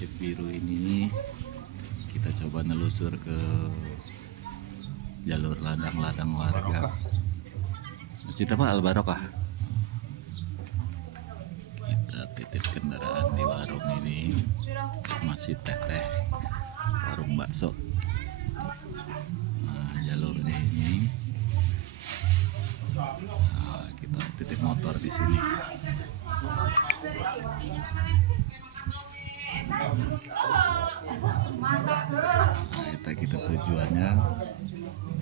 Cicak Biru ini kita coba nelusur ke jalur ladang-ladang warga. Masjid apa? Al Barokah. Kita titip kendaraan di warung ini. Masih teteh warung bakso. Nah, jalurnya ini. Nah, kita titip motor di sini. Nah, kita tujuannya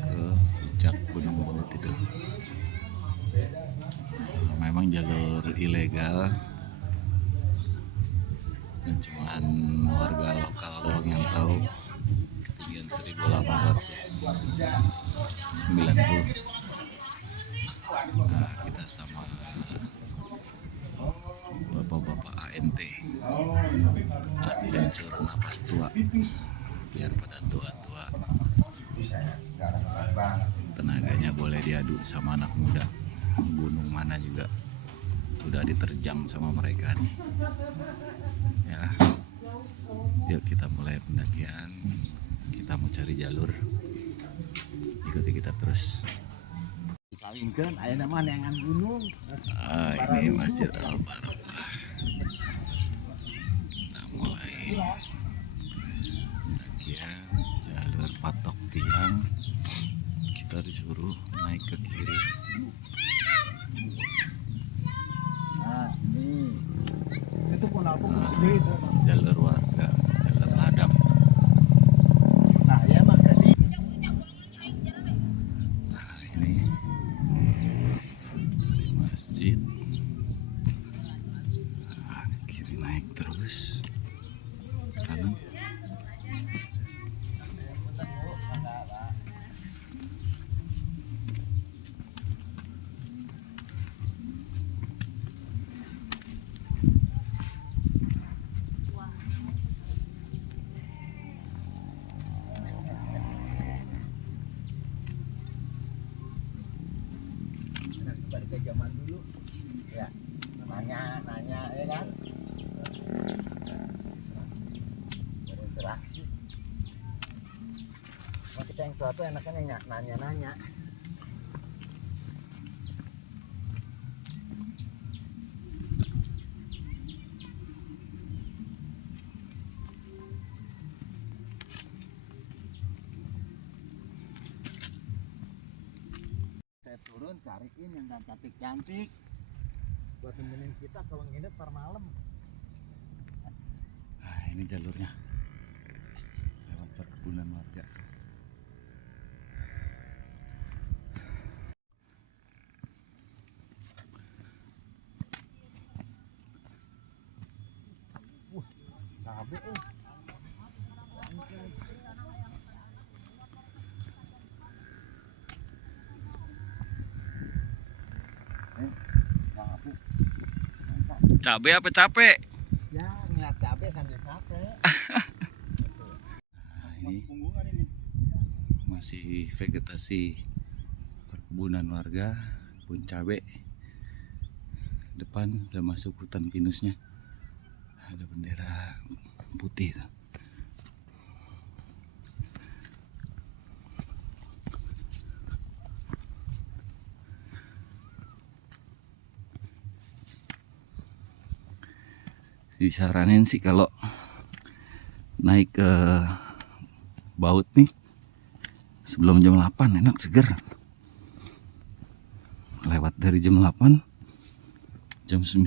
ke puncak Gunung Baut itu. Memang jalur ilegal dan cuman warga lokal doang yang tahu. Ketinggian 1890. Nah, kita sama bapak-bapak ANT, adventure napas tua, biar pada tua-tua tenaganya boleh diadu sama anak muda. Gunung mana juga udah diterjang sama mereka nih ya. Yuk kita mulai pendakian. Kita mau cari jalur, ikuti kita terus. Kalingkeun aya nama neangan gunung. Ini Masjid Al Barokah. Kita mulai pendakian jalur patok tiang. Kita disuruh naik ke kiri. Nah, ini. Itu pun gede itu. Jalur warga, jalur ladang. Nah, ya maka di Nah, ini dari masjid. Nah, kiri naik terus. Kanan. balik ke zaman dulu. Ya. Nanya ya kan. Berinteraksi. Mau kita yang tua tuh enaknya nanya. Saya turun cariin yang cantik-cantik buat nemenin kita kalau nginep per malam. Nah, ini jalurnya lewat perkebunan warga. Cabe Cabe apa capek? ya ngeliat cabe sambil capek. Nah, ini masih vegetasi perkebunan warga, kebun cabe. Depan udah masuk hutan pinusnya. Ada bendera putih tuh. Disaranin sih kalau naik ke Baut nih sebelum jam 8 enak, seger. Lewat dari jam 8, jam 9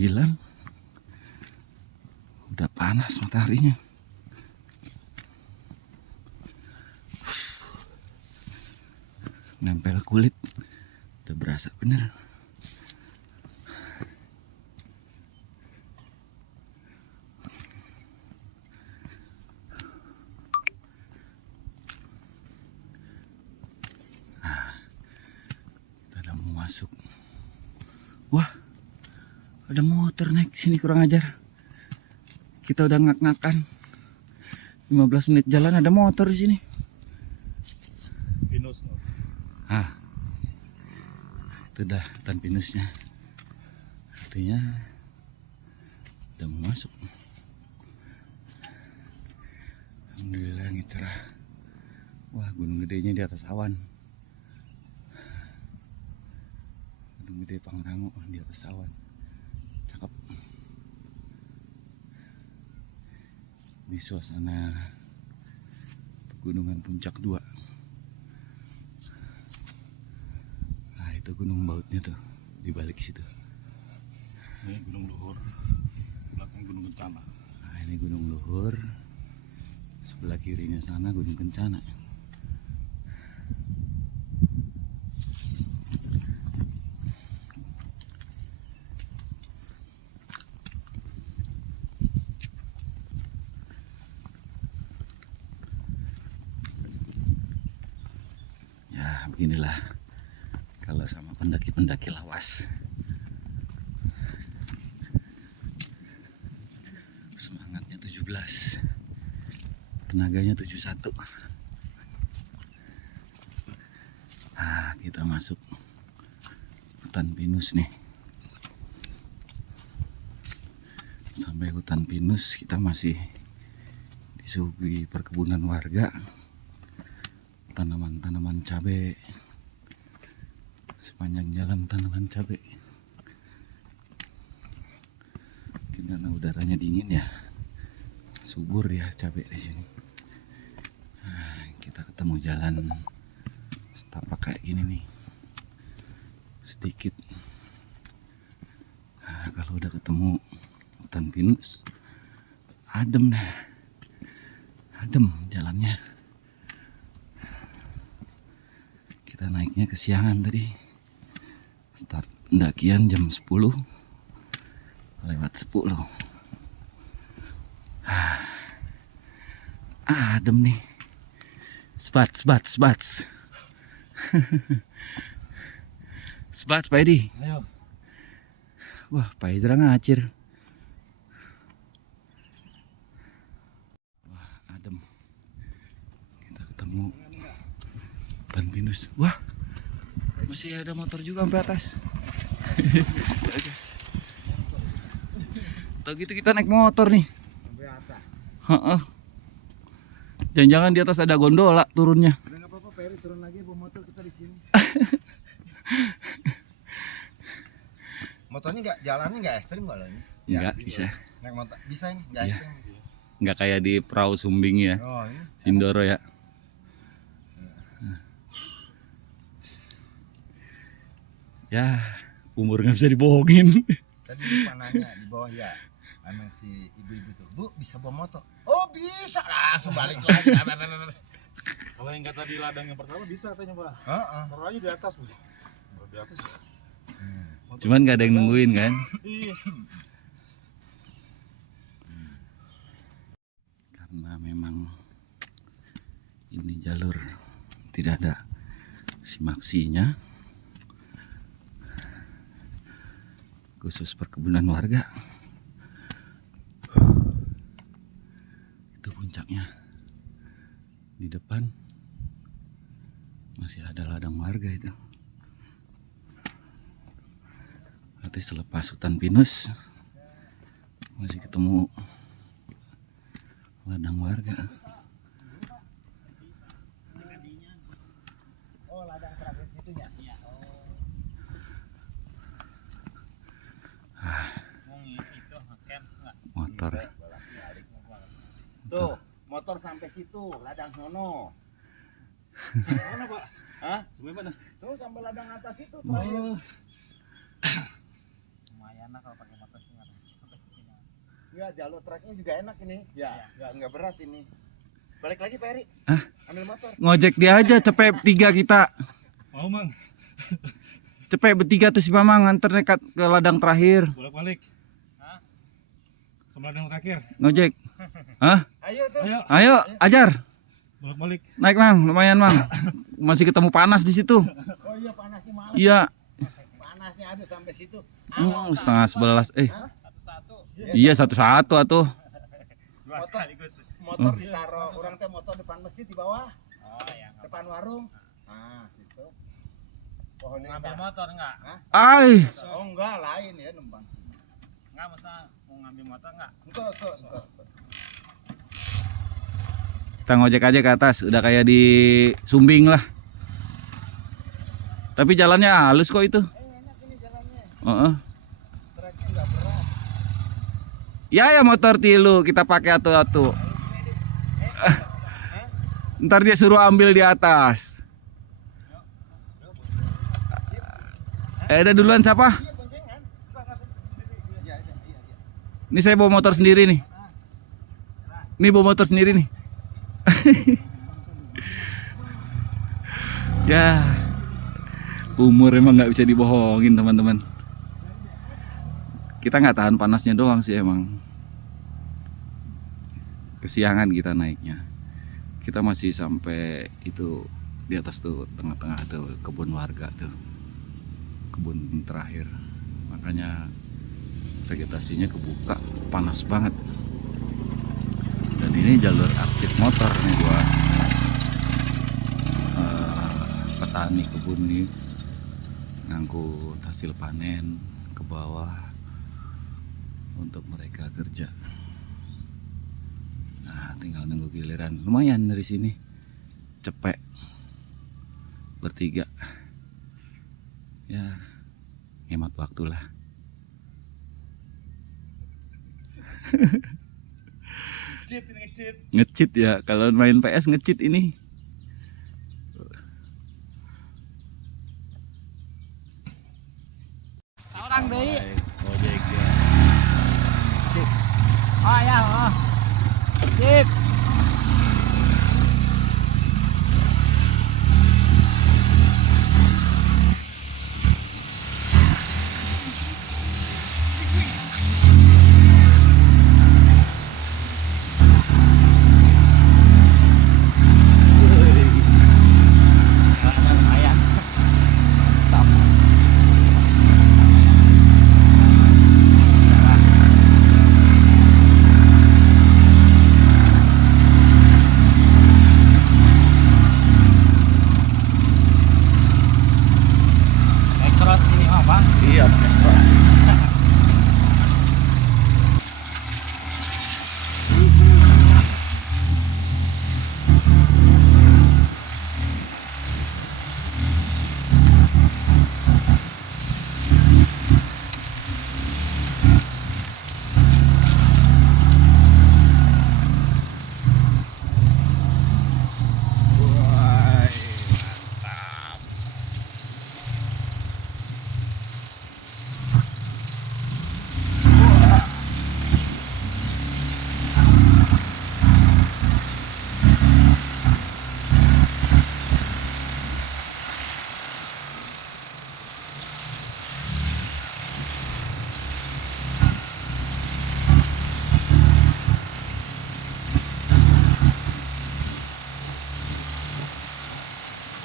udah panas mataharinya. Nempel kulit udah berasa bener. Masuk. Wah, ada motor naik sini, kurang ajar. Kita udah ngak-ngakan 15 menit jalan, ada motor di sini. Pinus. Ah, itu dah hutan pinusnya. Artinya udah mau masuk. Gunung gedenya di atas awan. Gunung Gede Pangrango di atas awan. Cakep. Ini suasana Pegunungan Puncak 2. Nah, itu gunung bautnya tuh di balik situ. Ini Gunung Luhur, belakang Gunung Kencana. Nah, ini Gunung Luhur. Sebelah kirinya sana Gunung Kencana. Ya, beginilah kalau sama pendaki-pendaki lawas. Semangatnya 17, tenaganya 71. Nah, kita masuk hutan pinus nih. Sampai hutan pinus kita masih disuguhi perkebunan warga, tanaman-tanaman cabai. Sepanjang jalan tanaman cabai. Mungkin karena udaranya dingin ya, subur ya cabai di sini. Nah, kita ketemu jalan setapak kayak gini nih, sedikit. Nah, kalau udah ketemu hutan pinus, adem dah, adem jalannya. Kita naiknya kesiangan tadi, start pendakian jam 10 lewat 10. Adem nih. Spats. Spats Pak Edi. Ayo. Wah, Pak Ezra ngacir. Wah, adem. Kita ketemu hutan pinus. Wah, masih ada motor juga sampai atas. Tahu gitu kita naik motor nih. Sampai atas. Heeh. Jangan-jangan di atas ada gondola turunnya. Udah nggak apa-apa, Peri turun lagi bawa motor kita di sini. Motornya jalannya nggak ekstrim nggak lo ini? Enggak bisa. Naik motor bisa ini nggak Iya. ekstrim. Enggak kayak di perahu Sumbing ya. Oh ini. Sindoro ya. Ya, umur nggak bisa dibohongin. Tadi lupa nanya di bawah ya, sama si ibu-ibu tuh, Bu bisa bawa motor? Oh bisa, langsung balik lagi. Kalau yang kata di ladang yang pertama bisa katanya Pak. Heeh. Taruh aja di atas Bu. Taruh di atas. Motor Cuman nggak ada yang nungguin kan. Iya. Karena memang ini jalur tidak ada simaksinya, khusus perkebunan warga. Itu puncaknya. Di depan masih ada ladang warga itu. Nanti selepas hutan pinus masih ketemu ladang warga. Oh ladang terakhir situnya. Iya. Motor. Tuh motor sampai situ, ladang sono. Mana Pak? Hah? Sampai mana? Tuh sampai ladang atas itu terakhir. Oh. Lumayan lah kalau pakai motor sih. Enggak, jalur treknya juga enak ini. Ya, enggak berat ini. Balik lagi Pak Eri. Hah? Ambil motor. Ngojek dia aja, cepet 3 kita. Mau Mang? Cepet bertiga tuh si Mamang nganter nekat ke ladang terakhir. Bolak-balik. Hah? Sama ladang terakhir. Ngojek. Hah? Ayo tuh. Ayo, Ayo, ajar. bolak-balik. Naik Mang, lumayan Mang. Masih ketemu panas di situ. Oh iya panasnya malam. Iya. Panasnya ada sampai situ. Setengah 11. Satu-satu. Iya, satu-satu atuh. Motor ditaruh, orang teh motor depan masjid di bawah. Oh ya. Depan warung. Nah, situ. Pohonnya ngambil motor enggak? Ai, Oh enggak, lain ya numpang. Enggak, masa mau ngambil motor enggak? Enggak. Kita ngojek aja ke atas, udah kayak di Sumbing lah. Tapi jalannya halus kok itu. Enak ini jalannya. Heeh. Treknya nggak berat. Ya motor tilu kita pakai atu-atu. Ntar dia suruh ambil di atas. Ada duluan siapa? Iya boncengan. Iya. Ini saya bawa motor sendiri nih. Ini bawa motor sendiri nih. Ya, umur emang nggak bisa dibohongin teman-teman. Kita nggak tahan panasnya doang sih emang. Kesiangan kita naiknya. Kita masih sampai itu di atas tuh tengah-tengah tuh kebun warga tuh, kebun terakhir. Makanya vegetasinya kebuka, panas banget. Dan ini jalur aktif motor nih buat petani kebun nih, ngangkut hasil panen ke bawah untuk mereka kerja. Nah, tinggal nunggu giliran. Lumayan dari sini cepet bertiga ya, hemat waktu lah. Ngecit ya, kalau main PS ngecit ini. Orang deh. Ojek ya. Sip. Oh ya, oh. Sip. Lumayan. Stop. Cross ini mah bang. Iya.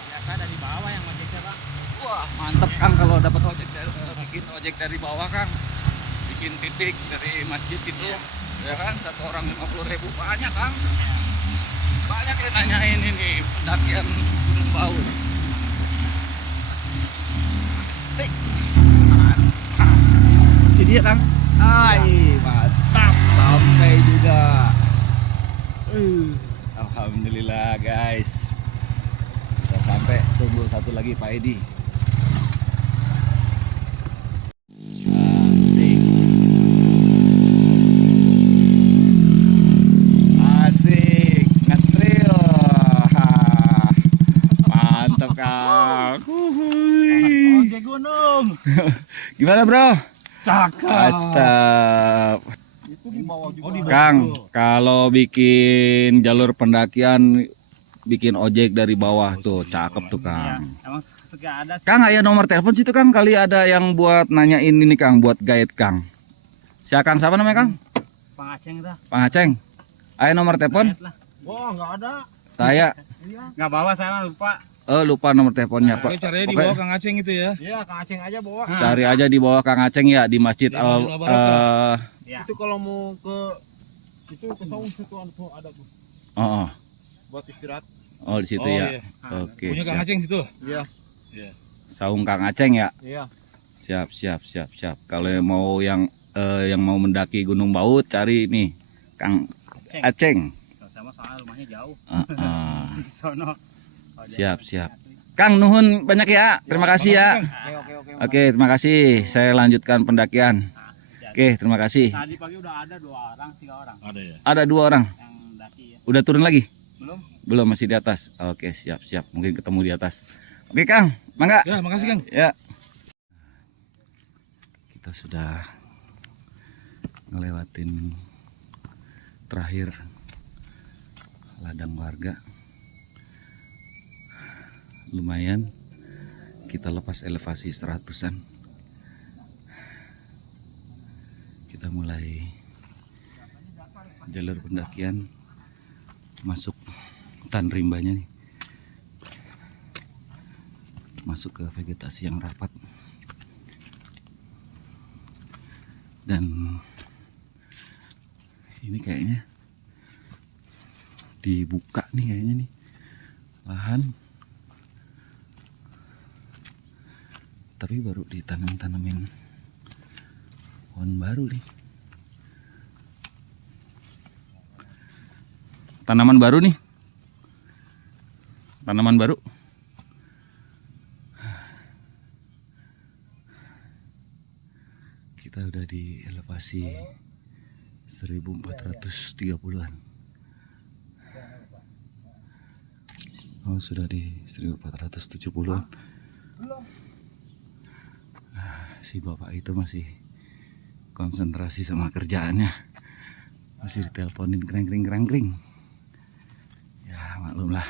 Biasa dari bawah yang ngojeknya bang. Wah, mantep Kang kalau dapat ojek dari, bikin ojek dari bawah Kang. Bikin titik dari masjid itu. Ya kan, satu orang 50.000 banyak Kang. Banyak yang nanyain ini pendakian Gunung Baur. Asik. Mantap. Jadi ya Kang. Hai, mantap. Sampai juga. Alhamdulillah guys. Udah sampai, tunggu satu lagi Pak Edi. Asik. Asik, ngetril. Mantap Kang. Ojek gunung. Gimana bro? Cakep. Mantap. Itu di bawah juga. Kang, kalau bikin jalur pendakian bikin ojek dari bawah tuh, cakep tuh Kang. Emang suka ada sih. Kang, aya nomor telepon situ Kang, kali ada yang buat nanyain ini Kang, buat guide Kang. Siapa Kang, siapa namanya Kang? Pang Aceng dah. Pang Aceng. Aya nomor telepon? Lihat lah. Wah nggak ada. Saya Nggak bawa saya mah lupa. lupa nomor teleponnya Pak. Caranya di Oke. bawah Kang Aceng itu ya. Iya Kang Aceng aja bawa. Cari aja di bawah Kang Aceng ya, di Masjid Di Al Ya. Itu kalau mau ke situ ke saung situ ada tuh oh, buat istirahat. oh di situ Oh, ya. iya. Oke. Punya Kang Siap. Aceng situ. Iya. Saung Kang Aceng ya. Iya. Siap. Kalau mau yang mau mendaki Gunung Baut, cari nih Kang Aceng. Sama soal rumahnya jauh. Heeh. Di sono. Siap, siap. Kang nuhun banyak ya. Terima kasih ya. Oke. Oke, terima kasih. Saya lanjutkan pendakian. Oke, terima kasih. Tadi pagi udah ada 2 orang, 3 orang. Ada ya? Ada 2 orang. Yang daki ya. Udah turun lagi? Belum? Belum, masih di atas. Oke, siap, siap. Mungkin ketemu di atas. Oke, Kang. Mangga. Ya, makasih Kang. Ya. Kita sudah ngelewatin terakhir ladang warga. Lumayan. Kita lepas elevasi 100-an. Kita mulai jalur pendakian masuk hutan rimbanya nih. Masuk ke vegetasi yang rapat. Dan ini kayaknya dibuka nih kayaknya nih lahan, tapi baru ditanam-tanamin pohon baru nih, tanaman baru nih, tanaman baru. Kita udah di elevasi 1430-an. Oh, sudah di 1470-an. Si bapak itu masih konsentrasi sama kerjaannya, masih diteleponin kering. Ya maklumlah,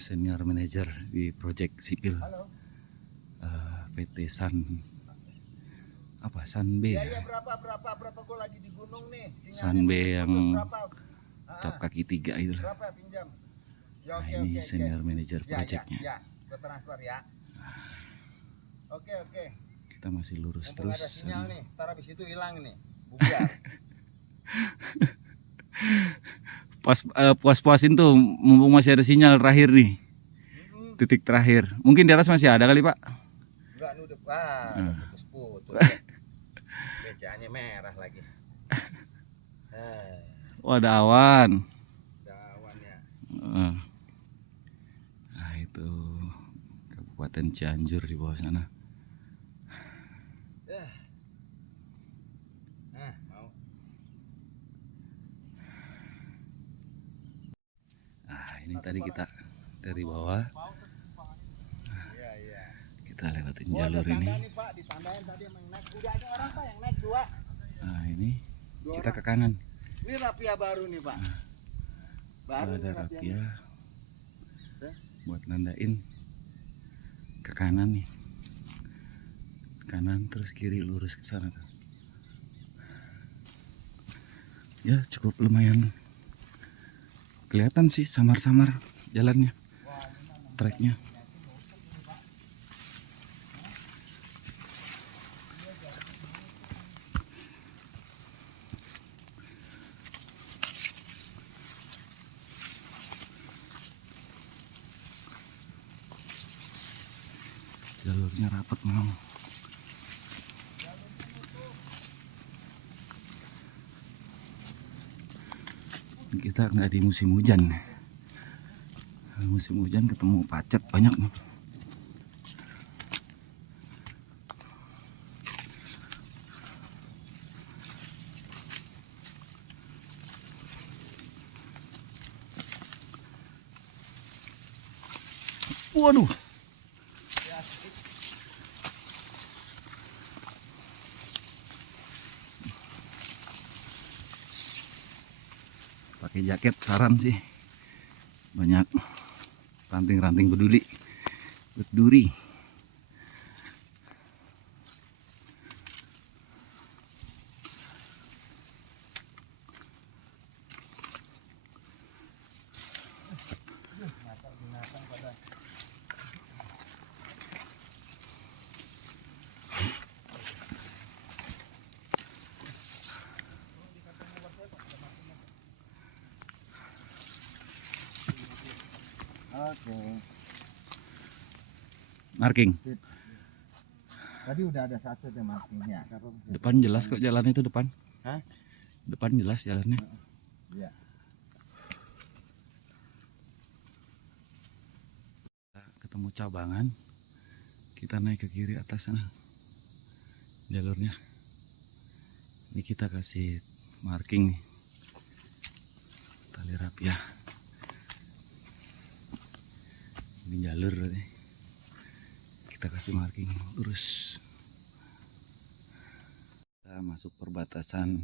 senior manager di project sipil PT San B ya? Berapa gua lagi di gunung nih. San B yang cap kaki 3 itu lah. Berapa pinjam? Ya, Nah, ini senior manager projectnya. Ya, gua transfer ya. Oke. Kita masih lurus Mumpung terus. ada sinyal nih, ntar habis itu hilang nih. Bubar. Puas-puasin tuh, mumpung masih ada sinyal terakhir nih. Titik terakhir. Mungkin di atas masih ada kali, Pak. Enggak nudup. Putus-putus. Becanya merah lagi. Oh, ada awan. Dawan ya. Nah, itu Kabupaten Cianjur di bawah sana. Mau. Nah, ini tadi kita dari bawah. Iya. Kita lewatin jalur ini. Nih, Pak, ditandain tadi yang naik. Udah ada orang, Pak, yang naik 2. Nah, ini kita ke kanan. Ini rapia baru nih, Pak. Baru Ada nih rapia buat nandain ke kanan nih. Kanan terus kiri lurus ke sana tuh. Ya, cukup lumayan kelihatan sih samar-samar jalannya, treknya. Jalurnya rapat memang. Kita nggak di musim hujan. Musim hujan ketemu pacet banyak nih. Waduh. Pakai jaket saran sih. Banyak ranting-ranting berduri. Oke. Marking. Tadi udah ada satu tuh markingnya. Depan jelas kok jalan itu depan. Hah? Depan jelas jalannya. Iya. ketemu cabangan, kita naik ke kiri atas sana jalurnya. Ini kita kasih marking nih, tali rapia. Ini jalur berarti. Kita kasih marking lurus. Kita masuk perbatasan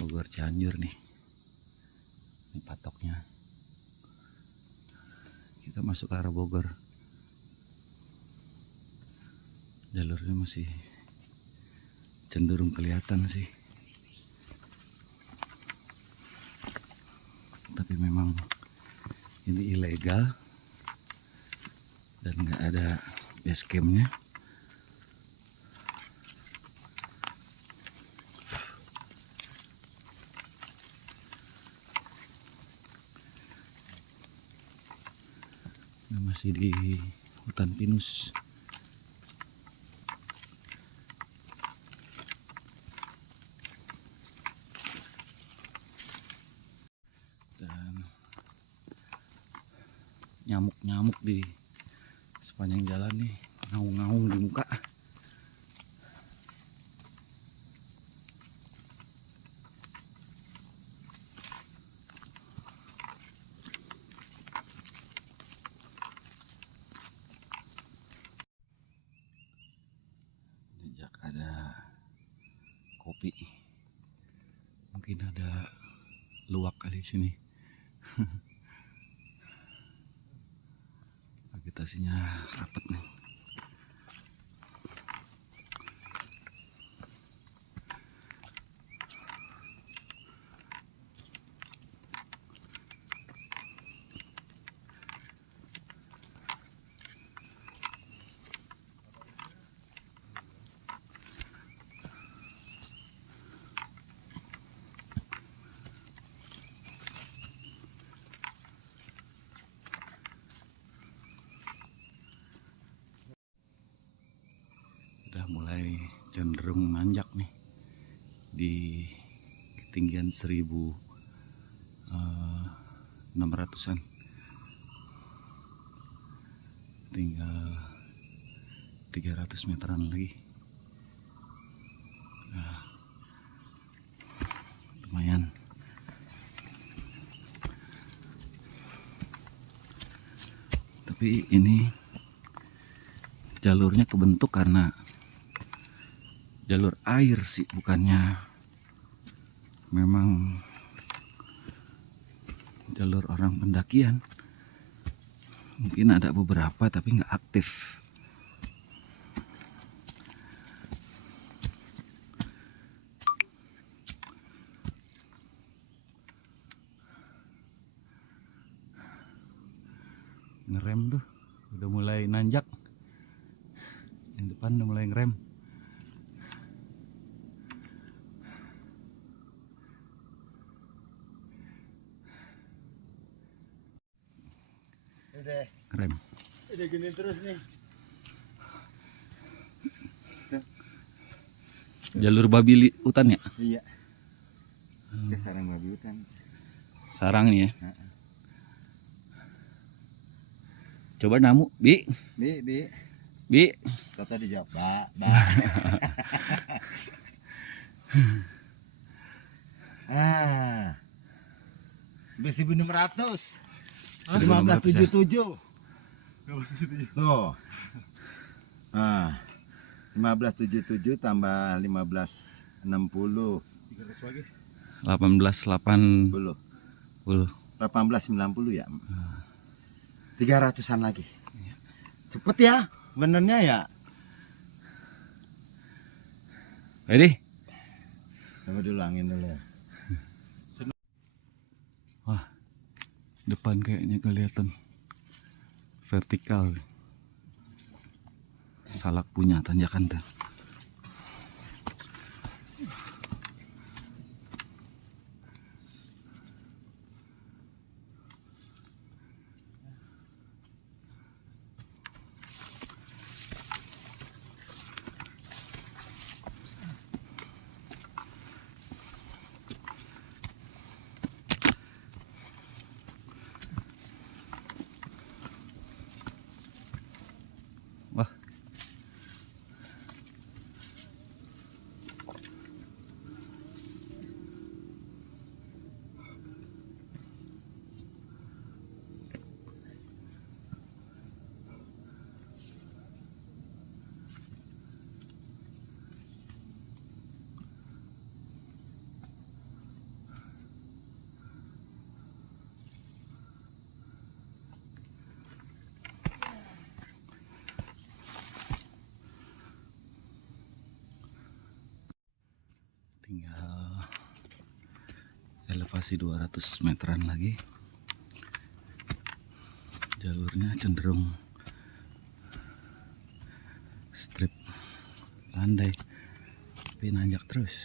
Bogor Cianjur nih. Ini patoknya. Kita masuk ke arah Bogor. Jalurnya masih cenderung kelihatan sih. Tapi memang ini ilegal dan nggak ada base campnya. Masih di hutan pinus. Dan nyamuk-nyamuk di sepanjang jalan nih, ngaung-ngaung di muka. Jejak ada kopi, mungkin ada luwak kali di sini. Vegetasinya rapat nih. Udah mulai cenderung nanjak nih di ketinggian 1600-an. Tinggal 300 meteran lagi. Nah, lumayan. Tapi ini jalurnya kebentuk karena jalur air sih, bukannya memang jalur orang pendakian. Mungkin ada beberapa tapi nggak aktif. Ngerem tuh udah mulai nanjak. Yang depan udah mulai ngerem. Ngerem. Udah gini terus nih. Jalur babi hutan ya? Iya. Ke sarang babi hutan. Sarang nih ya. Coba namu, Bi. Bi. Kata dijawab, ba. Besi 1600. 1577. Tuh. 1577 tambah 1560. 1880. 1890 ya. 300-an lagi. Cepet ya, benernya ya. Ready? Coba dulu angin dulu. Wah, depan kayaknya kelihatan vertikal. Salak punya tanjakan tuh. tinggal elevasi 200 meteran lagi. Jalurnya cenderung strip landai tapi nanjak terus,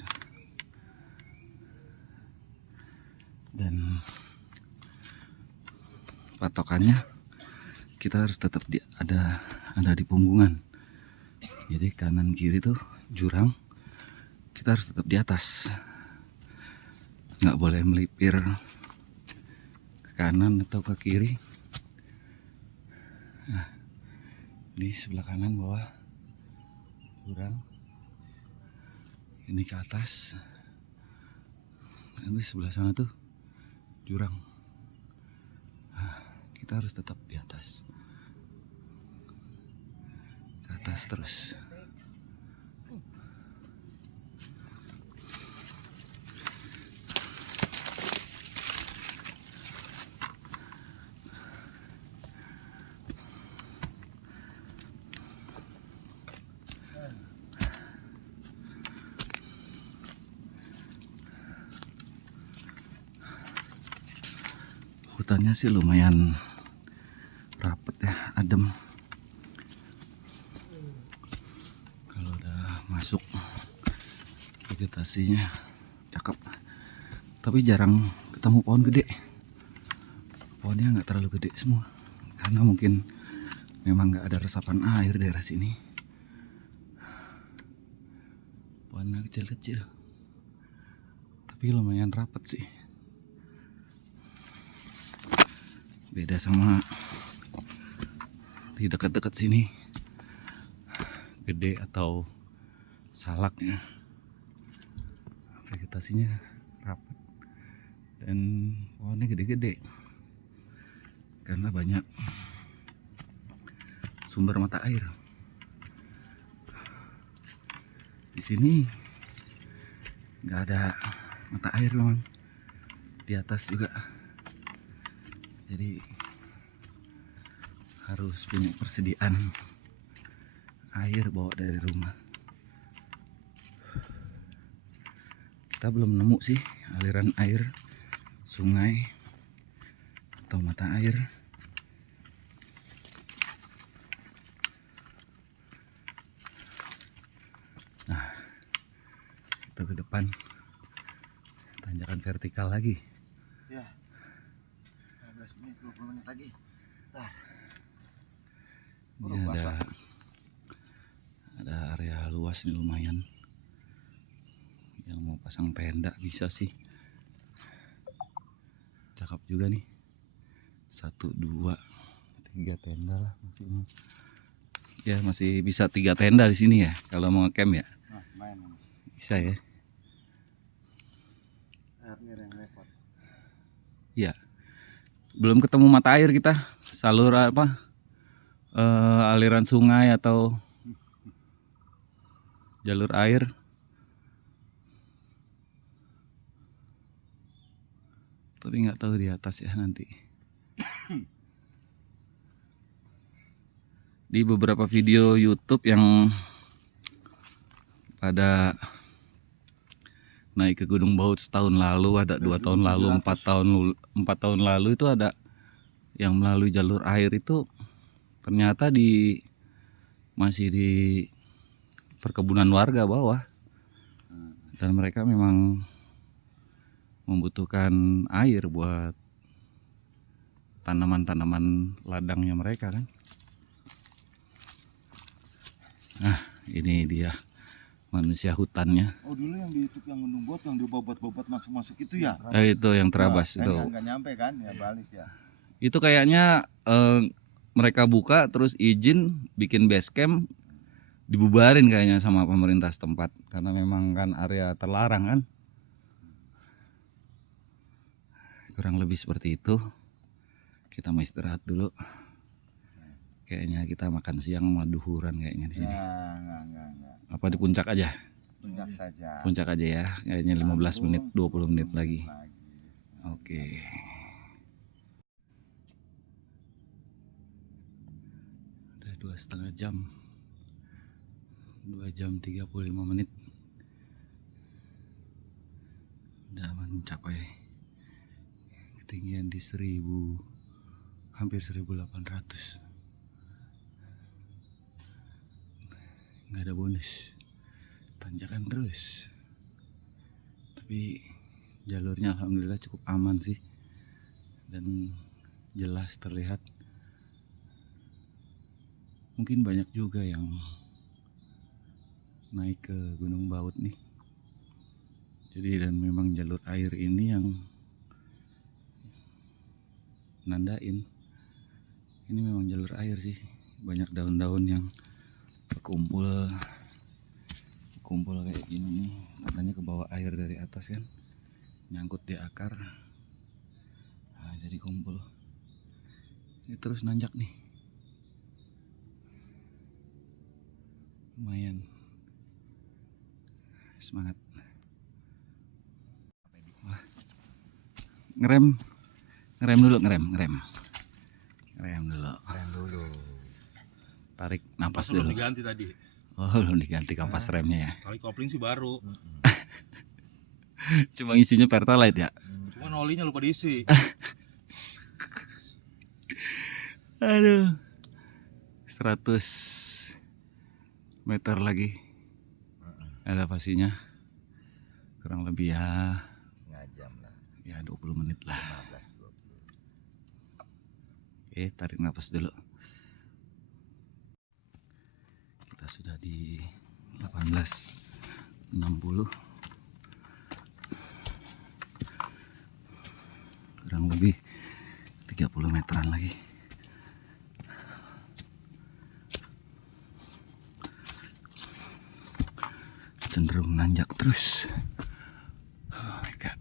dan patokannya kita harus tetap ada di punggungan. Jadi kanan kiri tuh jurang, kita harus tetap di atas, nggak boleh melipir ke kanan atau ke kiri. Nah, di sebelah kanan bawah jurang, ini ke atas, nanti sebelah sana tuh jurang. Nah, kita harus tetap di atas, ke atas terus. Hutannya sih lumayan rapet ya, adem. Kalau udah masuk vegetasinya cakep, tapi jarang ketemu pohon gede. Pohonnya nggak terlalu gede semua, karena mungkin memang nggak ada resapan air daerah sini. Pohonnya kecil-kecil, tapi lumayan rapet sih. Beda sama di dekat-dekat sini, gede atau salaknya, vegetasinya rapat dan pohonnya gede-gede karena banyak sumber mata air. Di sini nggak ada mata air memang, di atas juga. Jadi harus punya persediaan air bawa dari rumah. Kita belum nemu sih aliran air sungai atau mata air. Nah, kita ke depan, tanjakan vertikal lagi. Ya. 15 menit, 20 menit lagi. Ini ada area luas nih lumayan. Yang mau pasang tenda bisa sih. Cakep juga nih. 1, 2, 3 tenda lah maksimal. Ya masih bisa 3 tenda di sini ya kalau mau ngecamp ya. Nah, main. Bisa ya. Airnya yang repot. Iya. Belum ketemu mata air kita. Salur apa? Aliran sungai atau jalur air. Tapi nggak tahu di atas ya nanti. Di beberapa video YouTube yang pada naik ke Gunung Baut setahun lalu, ada 2 tahun lalu, 4 tahun lalu itu ada yang melalui jalur air itu ternyata masih di perkebunan warga bawah, dan mereka memang membutuhkan air buat tanaman-tanaman ladangnya mereka kan. Nah, ini dia manusia hutannya. Oh, dulu yang di YouTube yang Gunung Baut yang dibobot-bobot masuk-masuk itu ya? Itu yang terabas itu. Enggak nyampe kan? Ya balik ya. Itu kayaknya mereka buka terus izin bikin base camp, dibubarin kayaknya sama pemerintah setempat karena memang kan area terlarang kan. Kurang lebih seperti itu. Kita mau istirahat dulu. Kayaknya kita makan siang sama duhuran kayaknya di sini. Enggak. Apa di puncak aja? Puncak saja. Puncak aja ya. Kayaknya 15 menit, 20 menit lagi. Oke. Udah 2,5 jam. 2 jam 35 menit. Udah mencapai ketinggian di hampir 1800. Nggak ada bonus, tanjakan terus, tapi jalurnya alhamdulillah cukup aman sih dan jelas terlihat. Mungkin banyak juga yang naik ke Gunung Baut nih. Jadi dan memang jalur air ini yang nandain ini memang jalur air sih. Banyak daun-daun yang kumpul kayak gini nih, katanya ke bawah air dari atas kan, nyangkut di akar, nah, jadi kumpul. Ini terus nanjak nih, lumayan semangat. Wah, ngerem dulu, ngerem dulu, tarik napas Belum dulu. diganti tadi. Oh, belum diganti kapas remnya ya. Kali kopling sih baru. Cuma isinya Pertalite ya. Cuman olinya lupa diisi. Aduh, 100 meter lagi elevasinya, kurang lebih ya Setengah jam lah, ya 20 menit lah. 15-20. Oke, tarik nafas dulu. Kita sudah di 1860, kurang lebih 30 meteran lagi. Cenderung nanjak terus. Oh my god.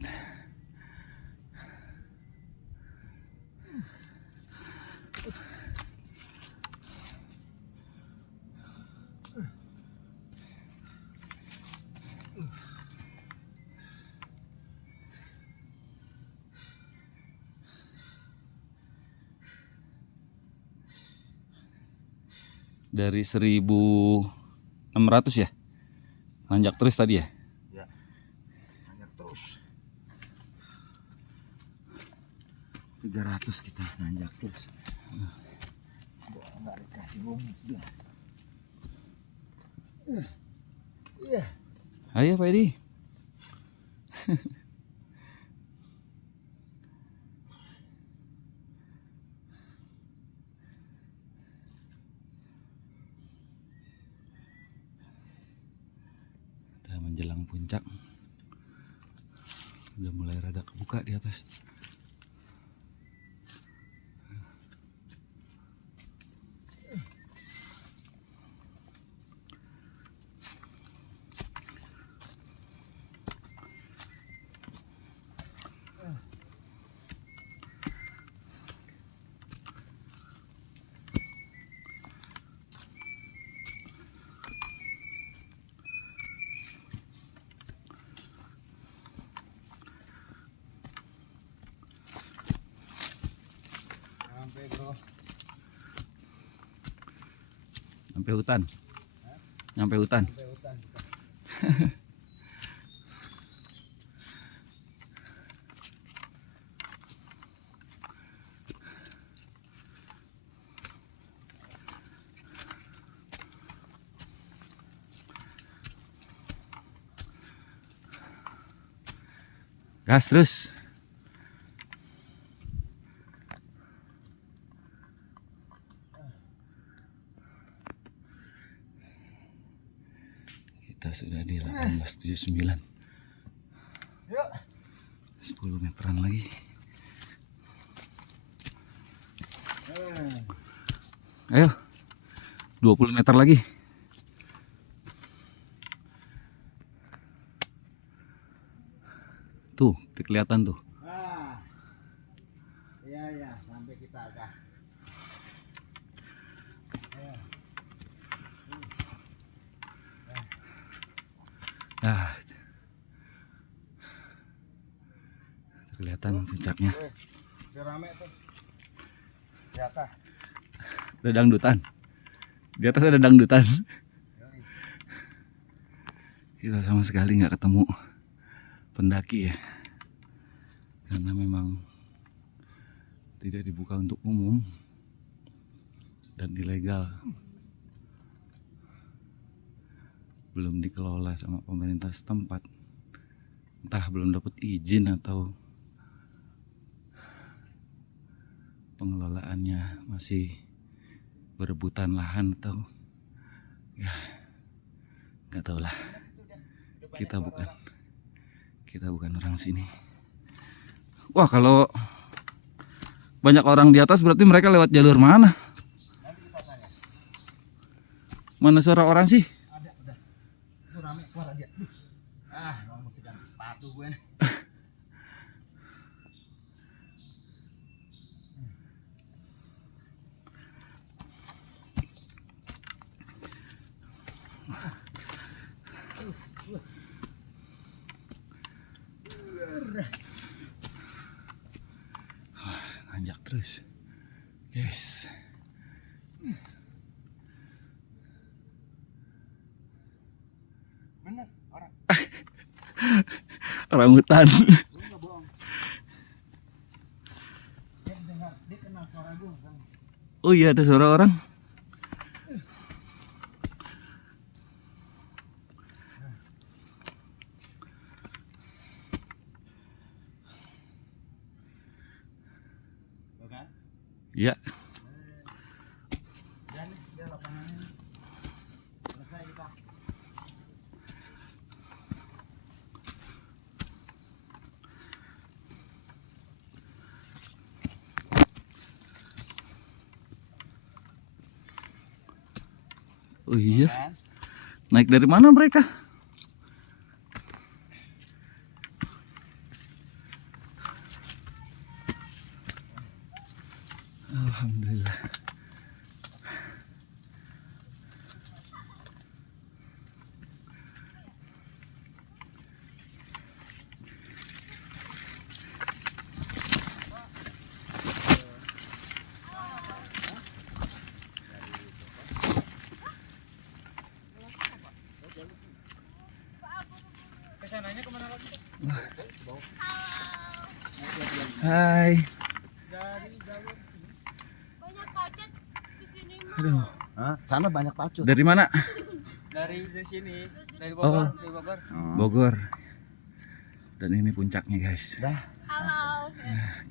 Dari 1600 ya, nanjak terus tadi ya. Ya, hanya terus 300 kita nanjak terus. Nggak dikasih bonus jelas. Iya. Ayo Pak Edi. Kita menjelang puncak. Udah mulai rada kebuka di atas. Sampai bro. Sampai hutan. Sampai hutan. Sampai hutan kita. Gas terus. Kita sudah di 1879. Yuk. 10 meteran lagi. Ayo. 20 meter lagi. Tuh, kelihatan tuh. Ah. Iya, sampai kita agak. Ah. Kelihatan puncaknya. Udah rame tuh. Di atas. Ada dangdutan. Di atas ada dangdutan. Kita sama sekali nggak ketemu pendaki ya. karena memang tidak dibuka untuk umum dan ilegal, belum dikelola sama pemerintah setempat, entah belum dapat izin atau pengelolaannya masih berebutan lahan atau ya nggak tahu lah. Kita bukan orang sini. Wah, kalau banyak orang di atas berarti mereka lewat jalur mana? Mana suara orang sih? Ada, udah. Itu rame suara dia. Mau mesti ganti sepatu gue nih. Nanjak terus, guys. Bener, orang. Orang hutan. Gue nggak bohong. Dia kenal suara gue. Oh iya, ada suara orang. Kan? Iya. Dan dia lapangannya selesai kita. Oh iya. Kan? Naik dari mana mereka? Alhamdulillah. Kesananya kemana lagi? Hai. Banyak pacet di sini mah. Aduh. Hah? Sana banyak pacut. Dari mana? Dari sini, dari Oh, Bogor. Bogor. Dan ini puncaknya, guys. Halo.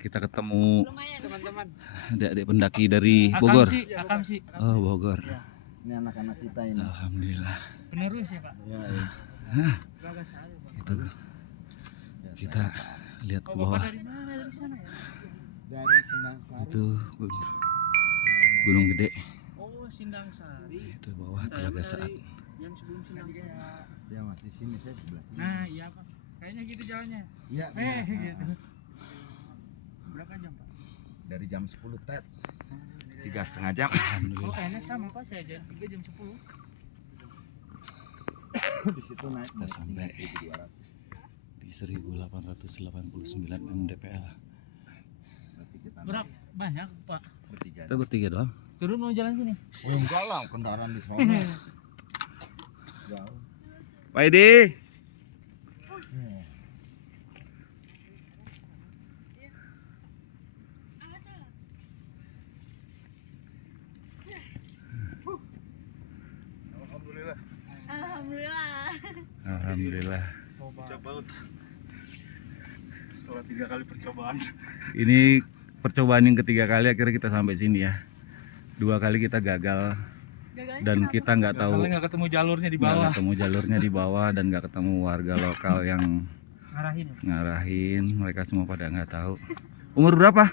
Kita ketemu Lumayan. Teman-teman. adik-adik pendaki dari Bogor. Akam sih. Oh, Bogor. Ini anak-anak kita ini. Alhamdulillah. Penerus ya, Pak. Ya, ya. Bagas saya, Pak. Itu kita lihat ke Oh, bawah. Bapak dari mana? Dari sana ya? Dari Sindang Sari. Itu Gunung Gede. Oh, Sindang Sari. Itu bawah Telaga Saat. Yang sebelum Sindang Sari. Dia masih sini, saya sebelah sini. Nah, iya, Pak. Kayaknya gitu jalannya. Iya. Gitu. Berapa jam, Pak? Dari jam 10 tet. 3,5 jam. Oh, Alhamdulillah. kayaknya sama, Pak. Saya jam 3 jam 10. Di situ naik Kita sampai 1.200. di 1889 mdpl. Berarti kita Berapa? Banyak, Pak. bertiga. Kita bertiga doang. Turun mau jalan sini. Oh, enggak lah, kendaraan di sana. Jauh. Pak Edi. Alhamdulillah. Alhamdulillah. Coba setelah 3 kali percobaan. Ini percobaan yang ketiga kali akhirnya kita sampai sini ya. 2 kali kita gagal Gagalnya dan kenapa? kita nggak tahu, Nggak ketemu jalurnya di nggak bawah. ketemu jalurnya di bawah dan nggak ketemu warga lokal yang Ngarahin. ngarahin. Mereka semua pada nggak tahu. Umur berapa?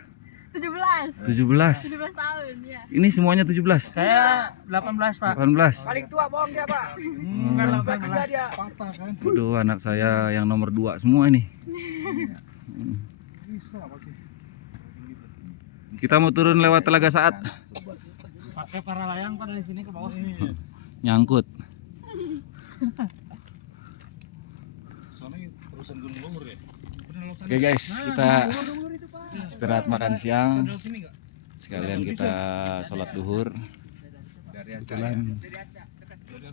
17. 17. 17 tahun ya. Ini semuanya 17. Saya 18, Pak. 18. Paling tua bohong dia, Pak. Bukan 18. dia. Patah kan? Waduh, anak saya yang nomor 2 semua ini. Bisa apa sih? Kita mau turun lewat Telaga Saat. Pakai para layang, Pak, dari sini ke bawah. Nyangkut. Soalnya terusan gunung luhur ya. Bener lo sana. Oke guys, kita istirahat makan siang. Sandal sini nggak? Sekalian kita sholat duhur. Dari Kebetulan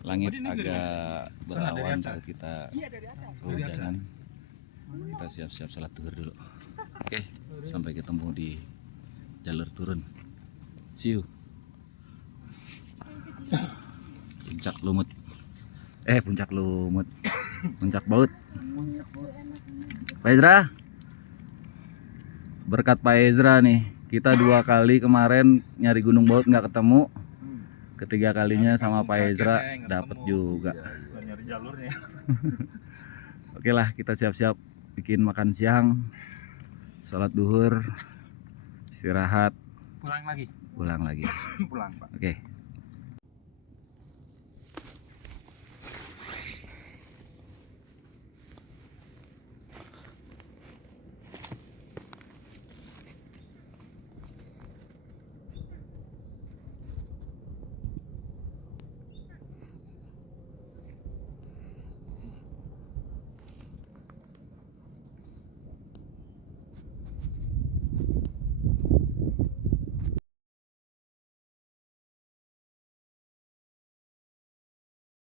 langit agak berawan saat kita kehujanan. Kita siap-siap sholat duhur dulu. Oke. Sampai ketemu di jalur turun. See you. Puncak Lumut. Puncak Lumut. Puncak Baut. Pak Ezra. Berkat Pak Ezra nih, kita 2 kali kemarin nyari Gunung Baut nggak ketemu. Ketiga kalinya sama Pak Ezra dapet juga. Nyari jalurnya. Oke lah, kita siap-siap bikin makan siang, sholat duhur, istirahat, Pulang lagi. pulang lagi. Pulang, Pak. Oke.